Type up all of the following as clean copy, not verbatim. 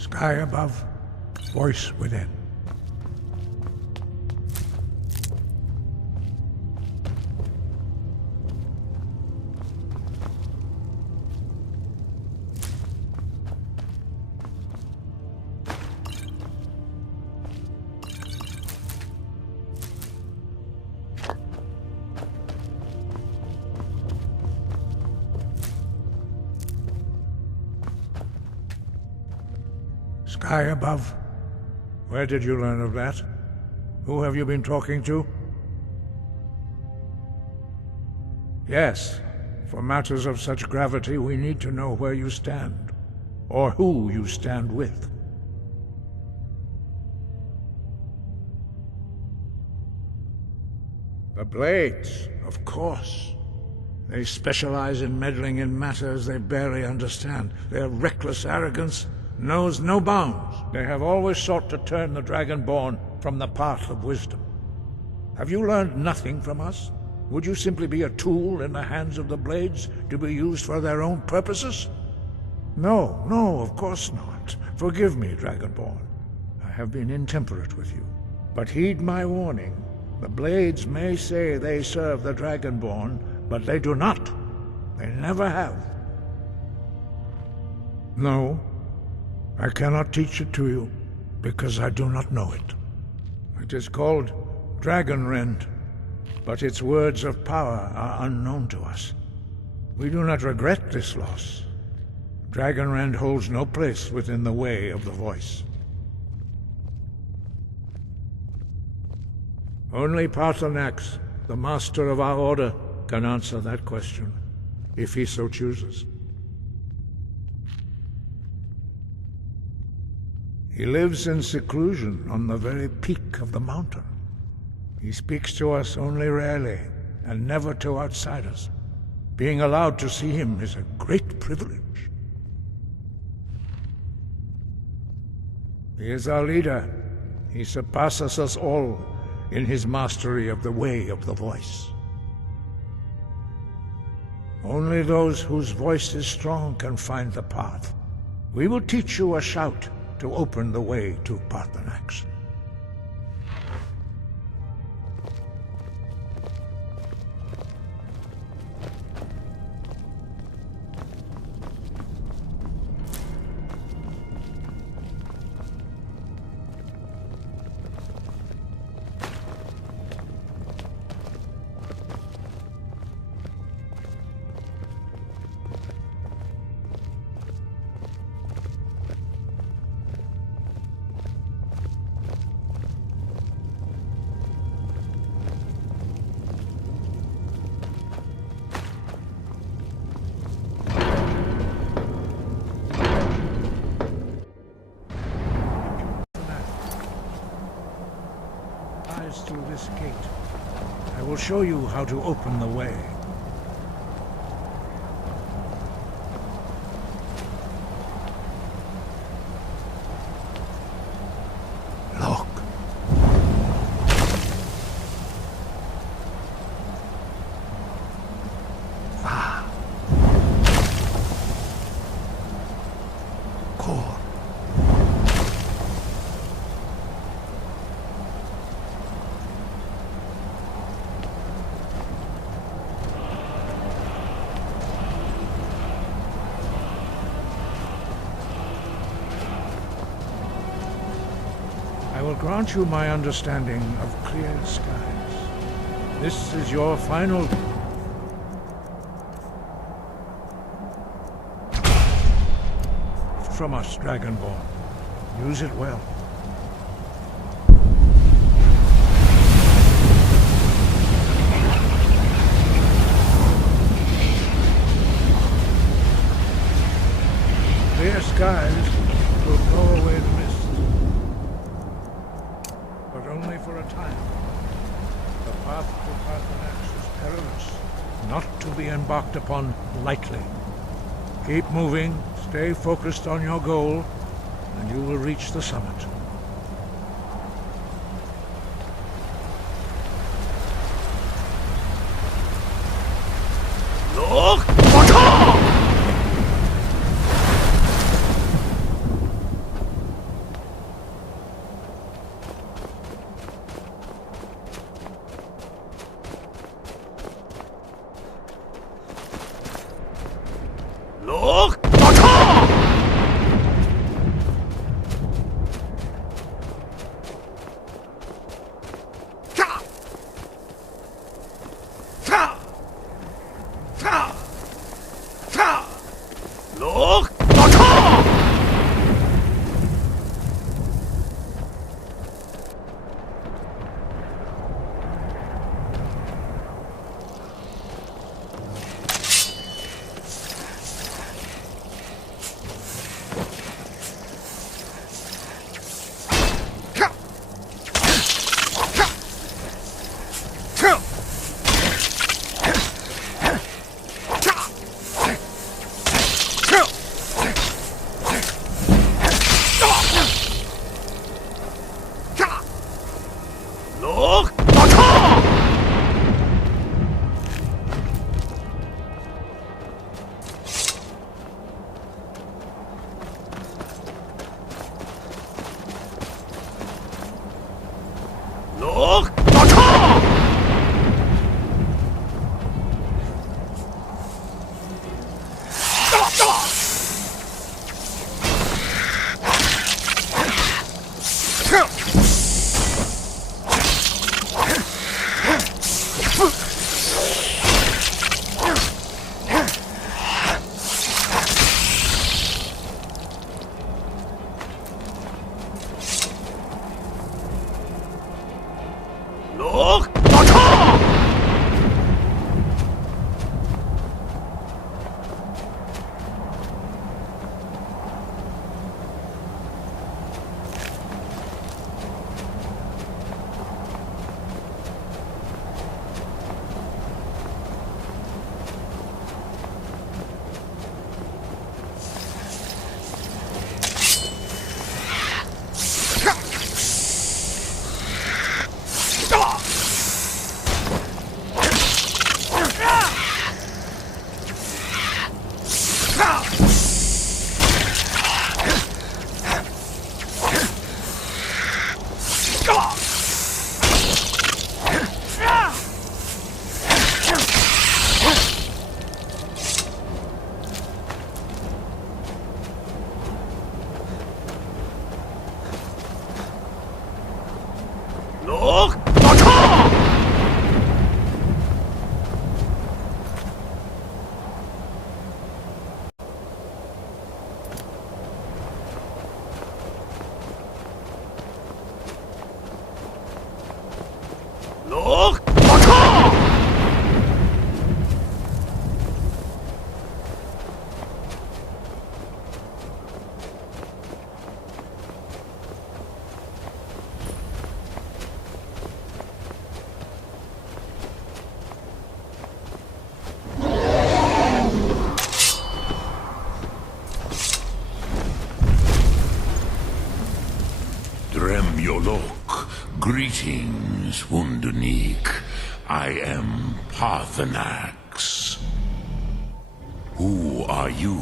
Sky above, voice within. Sky above. Where did you learn of that? Who have you been talking to? Yes, for matters of such gravity, we need to know where you stand, or who you stand with. The Blades, of course. They specialize in meddling in matters they barely understand. Their reckless arrogance knows no bounds. They have always sought to turn the Dragonborn from the path of wisdom. Have you learned nothing from us? Would you simply be a tool in the hands of the Blades to be used for their own purposes? No, of course not. Forgive me, Dragonborn. I have been intemperate with you. But heed my warning. The Blades may say they serve the Dragonborn, but they do not. They never have. No, I cannot teach it to you, because I do not know it. It is called Dragonrend, but its words of power are unknown to us. We do not regret this loss. Dragonrend holds no place within the way of the voice. Only Paarthurnax, the master of our order, can answer that question, if he so chooses. He lives in seclusion on the very peak of the mountain. He speaks to us only rarely, and never to outsiders. Being allowed to see him is a great privilege. He is our leader. He surpasses us all in his mastery of the way of the voice. Only those whose voice is strong can find the path. We will teach you a shout to open the way to Paarthurnax. Through this gate. I will show you how to open the way. Look. Core. I will grant you my understanding of clear skies. This is your final... from us, Dragonborn. Use it well. Clear skies will blow away the mist. But only for a time. The path to Paarthurnax is perilous, not to be embarked upon lightly. Keep moving, stay focused on your goal, and you will reach the summit. Look! Look! Attack! Look! Attack! Look! Attack! Look! Attack! Dremyolok, greetings, Wundunik. I am Parthenax. Who are you?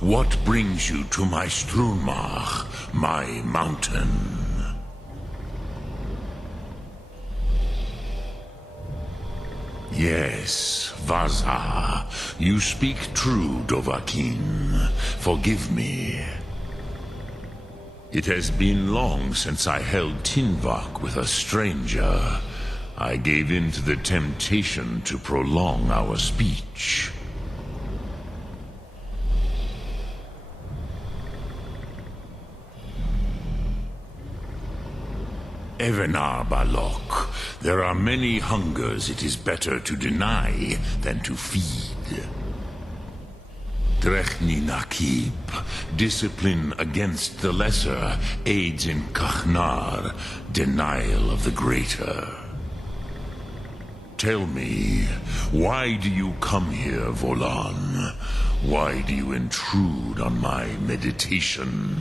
What brings you to my Strunmach, my mountain? Yes, Vaza. You speak true, Dovahkiin. Forgive me. It has been long since I held Tinvak with a stranger. I gave in to the temptation to prolong our speech. Evenar Balok, there are many hungers it is better to deny than to feed. Drechni Nakib, discipline against the lesser aids in Kachnar, denial of the greater. Tell me, why do you come here, Volan? Why do you intrude on my meditation?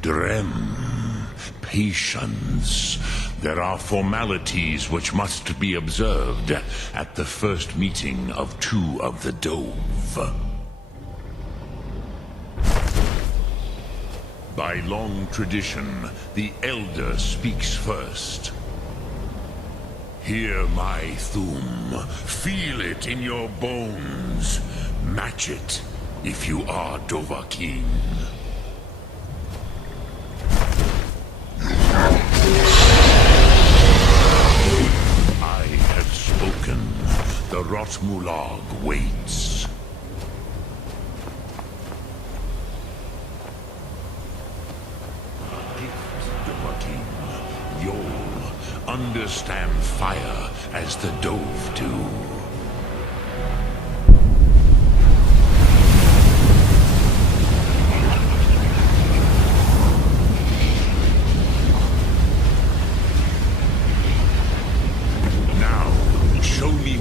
Drem, patience. There are formalities which must be observed at the first meeting of two of the Dove. By long tradition, the Elder speaks first. Hear my Thum. Feel it in your bones. Match it if you are Dovahkiin. I have spoken. The Rotmulag waits. Dovahkiin, you'll understand fire as the Dove do.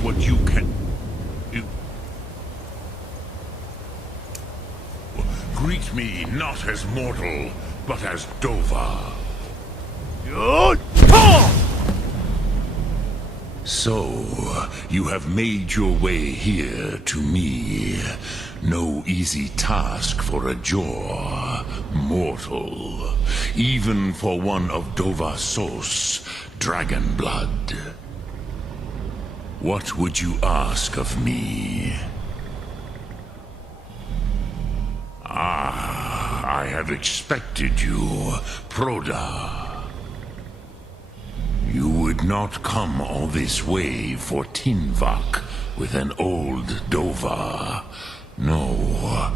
What you can do. Greet me not as mortal, but as Dova. So, you have made your way here to me. No easy task for a jaw, mortal. Even for one of Dovasos, dragon blood. What would you ask of me? I have expected you, Proda. You would not come all this way for Tinvak with an old Dova. No,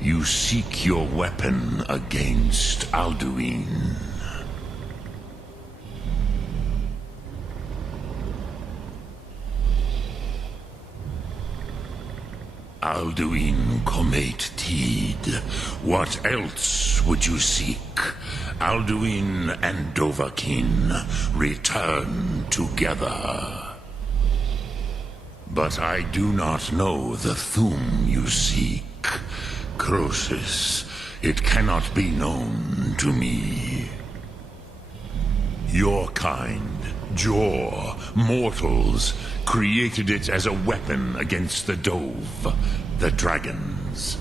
you seek your weapon against Alduin. Alduin Comate Teed. What else would you seek? Alduin and Dovahkiin return together. But I do not know the Thu'um you seek. Croesus, it cannot be known to me. Your kind, Jaw, mortals, created it as a weapon against the Dove, the dragons.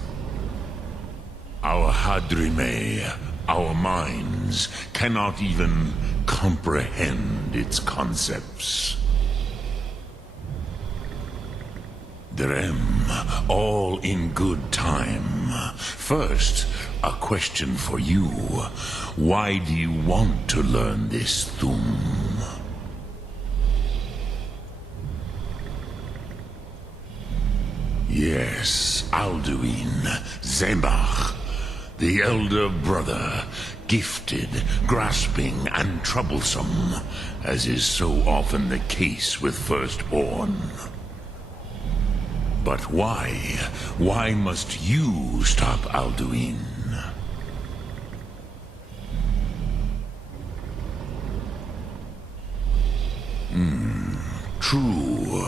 Our Hadrime, our minds, cannot even comprehend its concepts. Drem, all in good time. First, a question for you. Why do you want to learn this Thu'um? Yes, Alduin, Zebach, the elder brother, gifted, grasping, and troublesome, as is so often the case with firstborn. But why? Why must you stop Alduin? True,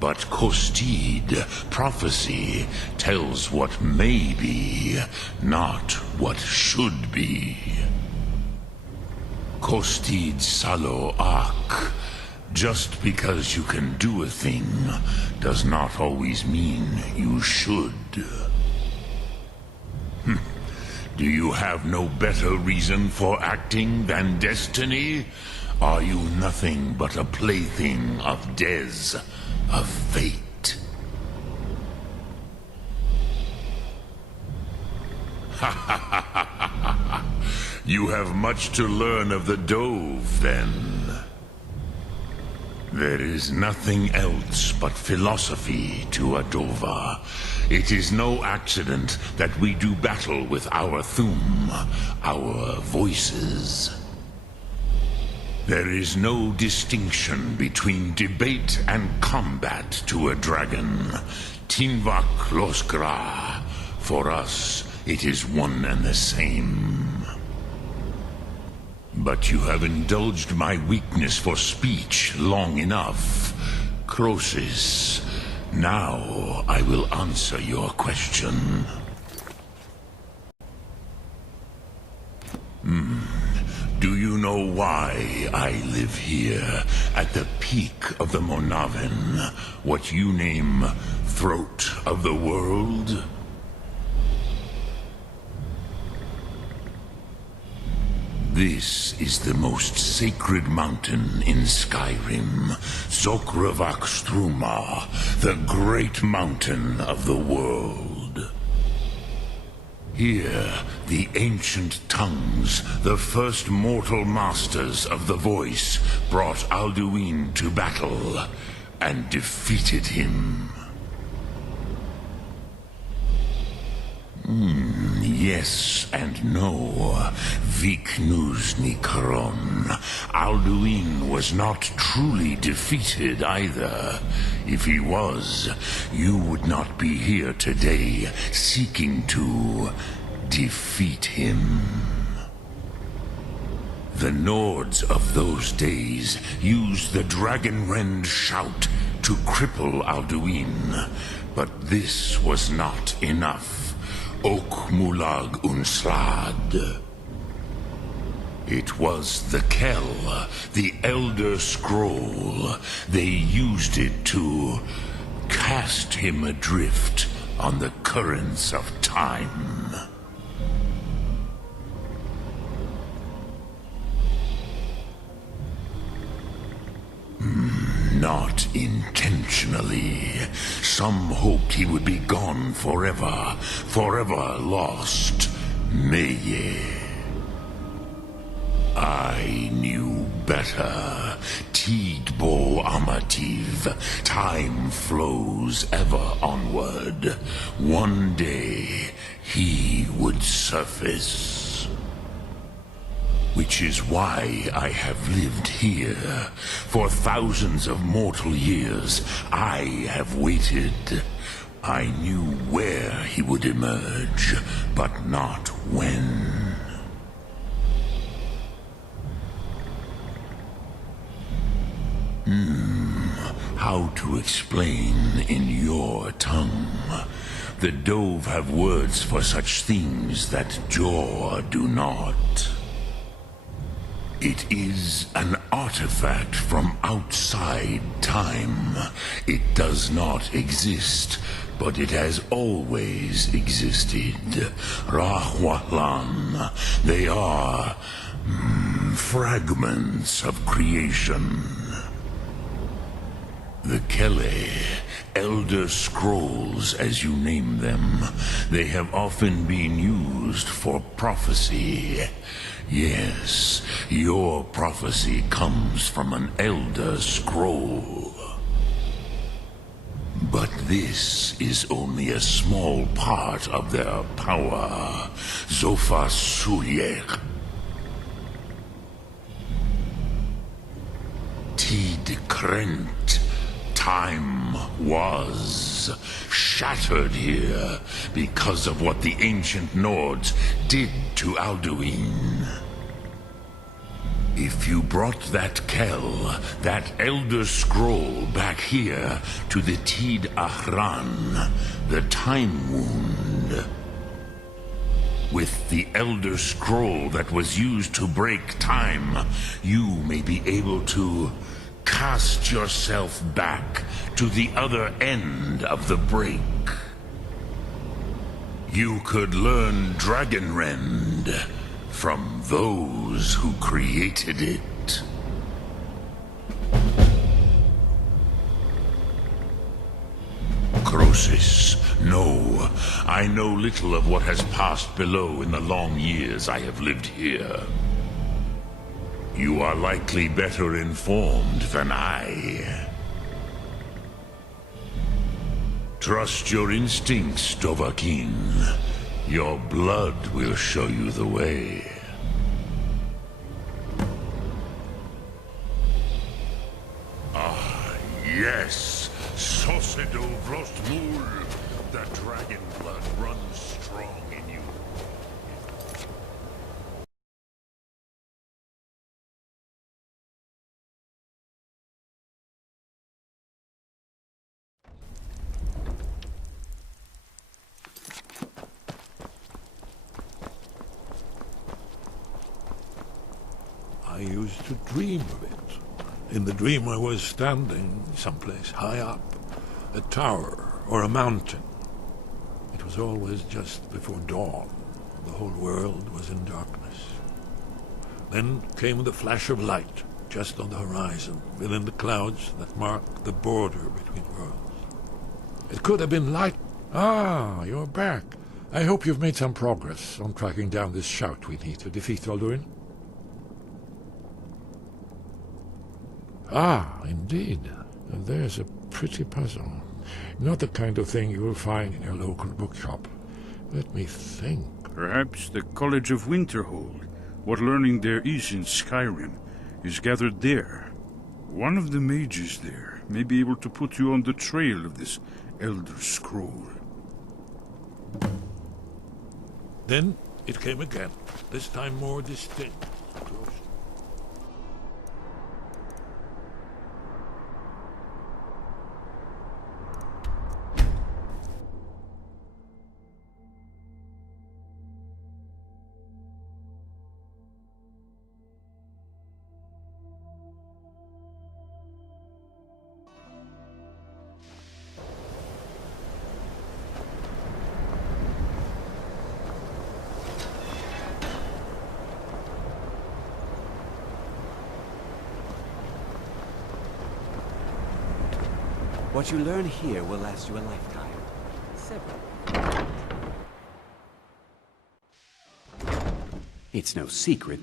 but Kostid, prophecy, tells what may be, not what should be. Kostid Salo Ak. Just because you can do a thing does not always mean you should. Do you have no better reason for acting than destiny? Are you nothing but a plaything of Des, of fate? You have much to learn of the Dove, then. There is nothing else but philosophy to a Dova. It is no accident that we do battle with our Thu'um, our voices. There is no distinction between debate and combat to a dragon. Tinvak Losgra. For us, it is one and the same. But you have indulged my weakness for speech long enough. Croesus, now I will answer your question. Do you know why I live here, at the peak of the Monaven, what you name Throat of the World? This is the most sacred mountain in Skyrim, Zokravak Struma, the great mountain of the world. Here, the ancient tongues, the first mortal masters of the voice, brought Alduin to battle and defeated him. Yes and no. Viknusni Karon. Alduin was not truly defeated either. If he was, you would not be here today seeking to defeat him. The Nords of those days used the Dragonrend shout to cripple Alduin, but this was not enough. Ok Mulag Unslad. It was the Kell, the Elder Scroll. They used it to cast him adrift on the currents of time. Not intentionally. Some hoped he would be gone forever, forever lost. Meye. I knew better. Tidbo Amativ. Time flows ever onward. One day, he would surface. Which is why I have lived here. For thousands of mortal years, I have waited. I knew where he would emerge, but not when. How to explain in your tongue? The Dove have words for such things that Jor do not. It is an artifact from outside time. It does not exist, but it has always existed. Rahwalan. They are fragments of creation. The Kele, Elder Scrolls as you name them, they have often been used for prophecy. Yes, your prophecy comes from an Elder Scroll. But this is only a small part of their power. Zofa Suyek. Tid Krent. Time was shattered here because of what the ancient Nords did to Alduin. If you brought that Kell, that Elder Scroll back here to the Tid Ahran, the Time Wound, with the Elder Scroll that was used to break time, you may be able to cast yourself back to the other end of the break. You could learn Dragonrend from those who created it. Crosis, no. I know little of what has passed below in the long years I have lived here. You are likely better informed than I. Trust your instincts, Dovahkiin. Your blood will show you the way. Ah, yes. Sosedo Vrostmul. The dragon blood runs strong in you. I used to dream of it. In the dream I was standing someplace high up, a tower or a mountain. It was always just before dawn. The whole world was in darkness. Then came the flash of light, just on the horizon, within the clouds that mark the border between worlds. It could have been light. Ah, you're back. I hope you've made some progress on tracking down this shout we need to defeat Alduin. Ah, indeed. There's a pretty puzzle. Not the kind of thing you will find in your local bookshop. Let me think. Perhaps the College of Winterhold. What learning there is in Skyrim is gathered there. One of the mages there may be able to put you on the trail of this Elder Scroll. Then it came again, this time more distinct. Close. What you learn here will last you a lifetime. Several. It's no secret.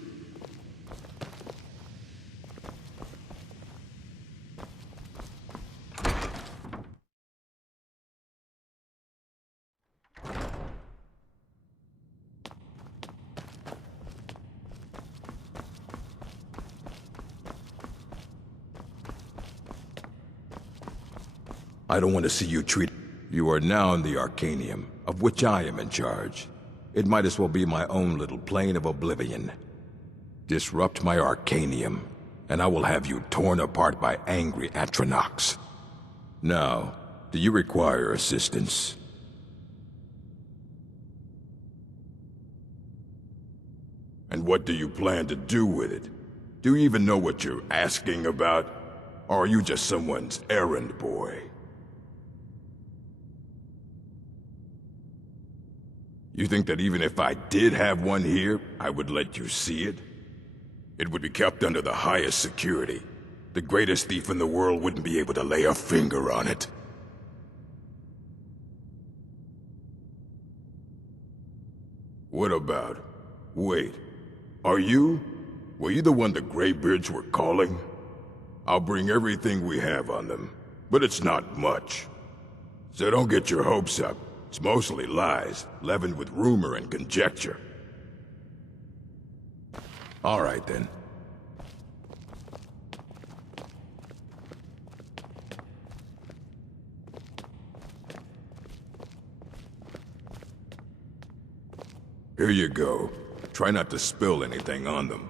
I don't want to see you treat... You are now in the Arcanium, of which I am in charge. It might as well be my own little plane of oblivion. Disrupt my Arcanium, and I will have you torn apart by angry Atronachs. Now, do you require assistance? And what do you plan to do with it? Do you even know what you're asking about? Or are you just someone's errand boy? You think that even if I did have one here, I would let you see it? It would be kept under the highest security. The greatest thief in the world wouldn't be able to lay a finger on it. What about... Wait. Were you the one the Greybeards were calling? I'll bring everything we have on them, but it's not much. So don't get your hopes up. It's mostly lies, leavened with rumor and conjecture. All right, then. Here you go. Try not to spill anything on them.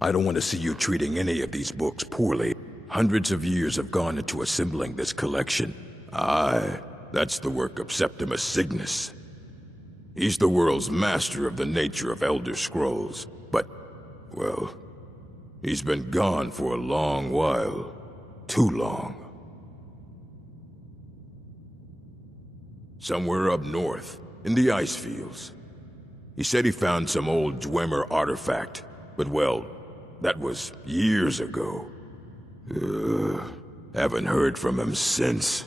I don't want to see you treating any of these books poorly. Hundreds of years have gone into assembling this collection. Aye, that's the work of Septimus Cygnus. He's the world's master of the nature of Elder Scrolls, but, well, he's been gone for a long while. Too long. Somewhere up north, in the ice fields. He said he found some old Dwemer artifact, but well, that was years ago. Haven't heard from him since.